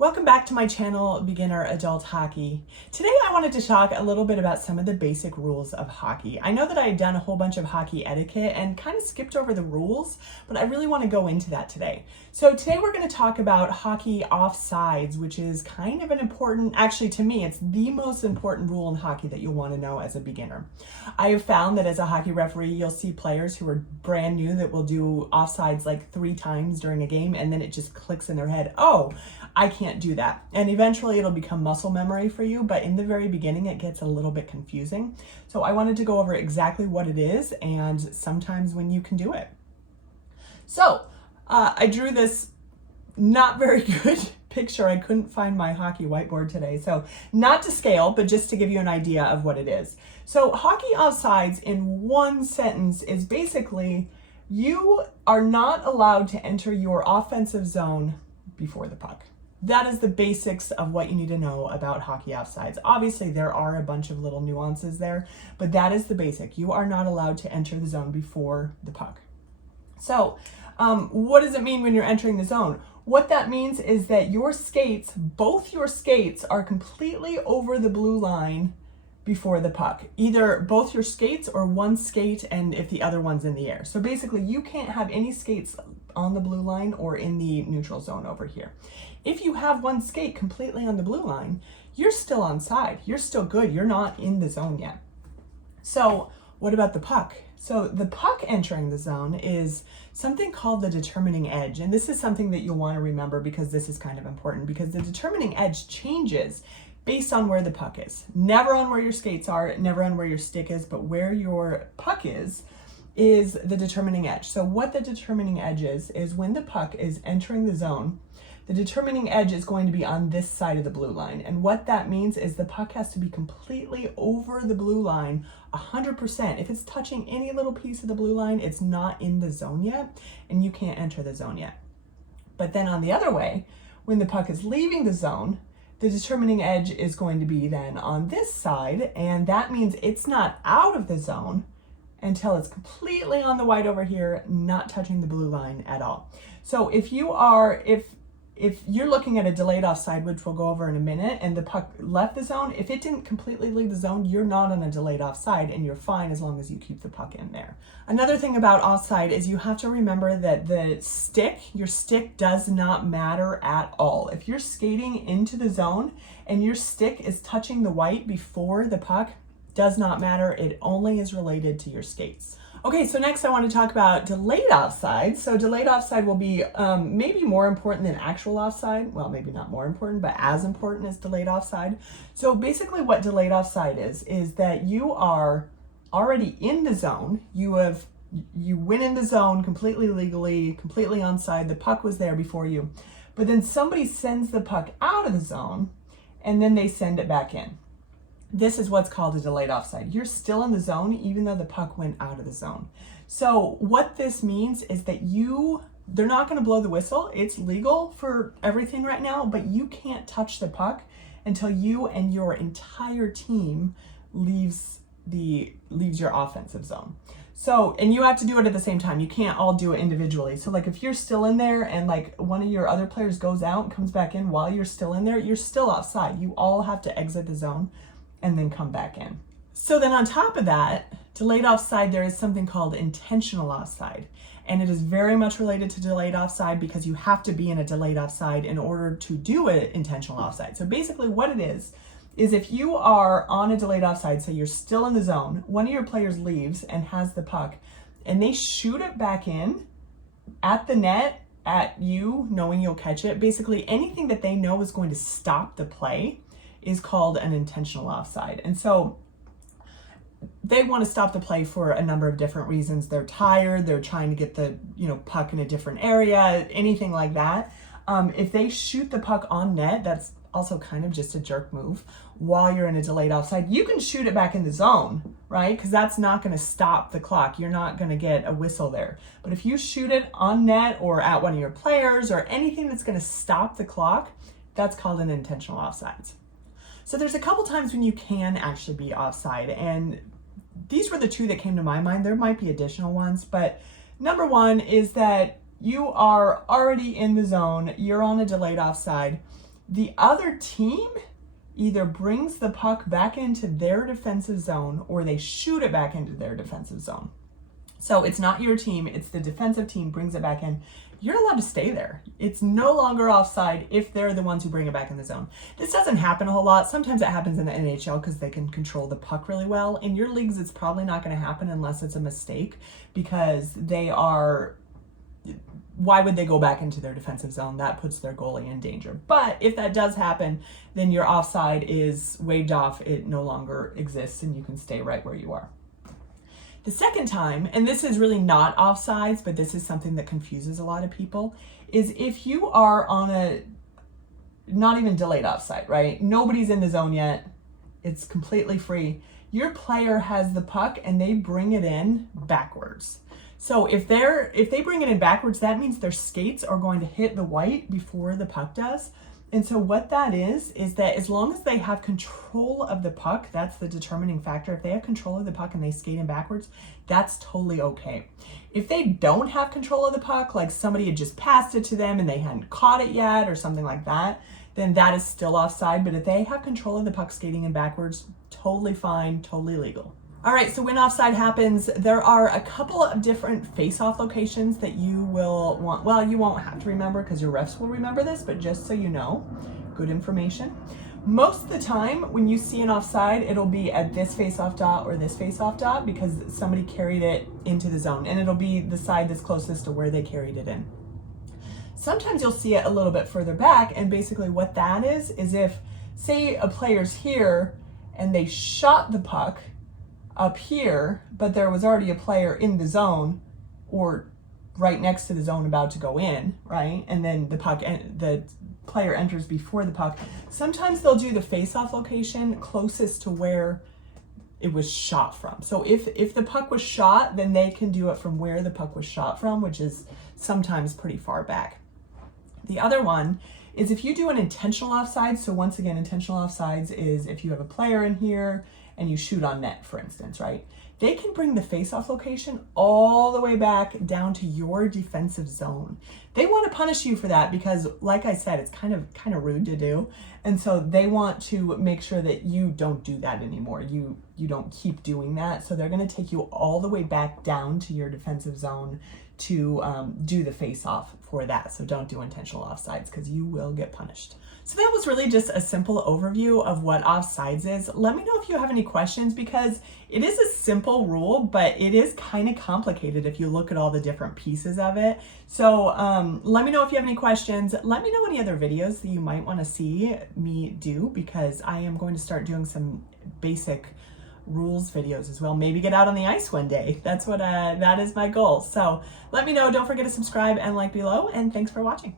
Welcome back to my channel, Beginner Adult Hockey. Today I wanted to talk a little bit about some of the basic rules of hockey. I know that I had done a whole bunch of hockey etiquette and kind of skipped over the rules, but I really want to go into that today. So today we're going to talk about hockey offsides, which is kind of an important, actually to me, it's the most important rule in hockey that you'll want to know as a beginner. I have found that as a hockey referee, you'll see players who are brand new that will do offsides like 3 times during a game, and then it just clicks in their head, oh, I can't do that. And eventually it'll become muscle memory for you, but in the very beginning it gets a little bit confusing. So I wanted to go over exactly what it is and sometimes when you can do it. So I drew this not very good picture. I couldn't find my hockey whiteboard today. So not to scale, but just to give you an idea of what it is. So hockey offsides in one sentence is basically you are not allowed to enter your offensive zone before the puck. That is the basics of what you need to know about hockey offsides. Obviously, there are a bunch of little nuances there, but that is the basic. You are not allowed to enter the zone before the puck. So, what does it mean when you're entering the zone? What that means is that your skates, both your skates, are completely over the blue line before the puck. Either both your skates or one skate and if the other one's in the air. So basically, you can't have any skates on the blue line or in the neutral zone over here. If you have one skate completely on the blue line, you're still onside. You're still good. You're not in the zone yet. So what about the puck? So the puck entering the zone is something called the determining edge. And this is something that you'll want to remember because this is kind of important because the determining edge changes based on where the puck is. Never on where your skates are, never on where your stick is, but where your puck is the determining edge. So what the determining edge is when the puck is entering the zone, the determining edge is going to be on this side of the blue line. And what that means is the puck has to be completely over the blue line 100%. If it's touching any little piece of the blue line, it's not in the zone yet, and you can't enter the zone yet. But then on the other way, when the puck is leaving the zone, the determining edge is going to be then on this side, and that means it's not out of the zone until it's completely on the white over here, not touching the blue line at all. So if you're looking at a delayed offside, which we'll go over in a minute, and the puck left the zone, if it didn't completely leave the zone, you're not on a delayed offside and you're fine as long as you keep the puck in there. Another thing about offside is you have to remember that your stick does not matter at all. If you're skating into the zone and your stick is touching the white before the puck, does not matter. It only is related to your skates. Okay, so next I want to talk about delayed offside. So delayed offside will be maybe more important than actual offside. Well, maybe not more important, but as important as delayed offside. So basically what delayed offside is that you are already in the zone. You went in the zone completely legally, completely onside. The puck was there before you. But then somebody sends the puck out of the zone and then they send it back in. This is what's called a delayed offside. You're still in the zone even though the puck went out of the zone. So what this means is that they're not going to blow the whistle. It's legal for everything right now, but you can't touch the puck until you and your entire team leaves your offensive zone. So, and you have to do it at the same time. You can't all do it individually. So like if you're still in there and like one of your other players goes out and comes back in while you're still in there, you're still offside. You all have to exit the zone and then come back in. So then on top of that, delayed offside, there is something called intentional offside. And it is very much related to delayed offside because you have to be in a delayed offside in order to do an intentional offside. So basically what it is if you are on a delayed offside, so you're still in the zone, one of your players leaves and has the puck, and they shoot it back in at the net, at you, knowing you'll catch it. Basically anything that they know is going to stop the play is called an intentional offside. And so they want to stop the play for a number of different reasons. They're tired, they're trying to get the puck in a different area, anything like that. If they shoot the puck on net, that's also kind of just a jerk move while you're in a delayed offside. You can shoot it back in the zone, right? Because that's not going to stop the clock. You're not going to get a whistle there. But if you shoot it on net or at one of your players or anything that's going to stop the clock, that's called an intentional offside. So there's a couple times when you can actually be offside, and these were the 2 that came to my mind. There might be additional ones, but number 1 is that you are already in the zone, you're on a delayed offside, the other team either brings the puck back into their defensive zone or they shoot it back into their defensive zone. So it's not your team, it's the defensive team brings it back in. You're allowed to stay there. It's no longer offside if they're the ones who bring it back in the zone. This doesn't happen a whole lot. Sometimes it happens in the NHL because they can control the puck really well. In your leagues, it's probably not going to happen unless it's a mistake, because why would they go back into their defensive zone? That puts their goalie in danger. But if that does happen, then your offside is waved off. It no longer exists and you can stay right where you are. The second time, and this is really not offsides, but this is something that confuses a lot of people, is if you are on a not even delayed offside, right? Nobody's in the zone yet. It's completely free. Your player has the puck and they bring it in backwards. So if they bring it in backwards, that means their skates are going to hit the white before the puck does. And so what that is that as long as they have control of the puck, that's the determining factor. If they have control of the puck and they skate in backwards, that's totally okay. If they don't have control of the puck, like somebody had just passed it to them and they hadn't caught it yet or something like that, then that is still offside. But if they have control of the puck skating in backwards, totally fine, totally legal. All right, so when offside happens, there are a couple of different face-off locations that you will want. Well, you won't have to remember because your refs will remember this, but just so you know, good information. Most of the time when you see an offside, it'll be at this face-off dot or this face-off dot because somebody carried it into the zone, and it'll be the side that's closest to where they carried it in. Sometimes you'll see it a little bit further back, and basically what that is if, say, a player's here and they shot the puck up here, but there was already a player in the zone or right next to the zone about to go in, right? And then the player enters before the puck. Sometimes they'll do the face-off location closest to where it was shot from. So if the puck was shot, then they can do it from where the puck was shot from, which is sometimes pretty far back. The other one is if you do an intentional offside. So once again, intentional offsides is if you have a player in here and you shoot on net, for instance, right? They can bring the face-off location all the way back down to your defensive zone. They want to punish you for that because, like I said, it's kind of rude to do. And so they want to make sure that you don't do that anymore. You don't keep doing that. So they're going to take you all the way back down to your defensive zone to do the face-off for that. So don't do intentional offsides because you will get punished. So that was really just a simple overview of what offsides is. Let me know if you have any questions because it is a simple rule, but it is kind of complicated if you look at all the different pieces of it. So let me know if you have any questions. Let me know any other videos that you might want to see me do because I am going to start doing some basic rules videos as well. Maybe get out on the ice one day. That is my goal. So let me know. Don't forget to subscribe and like below, and thanks for watching.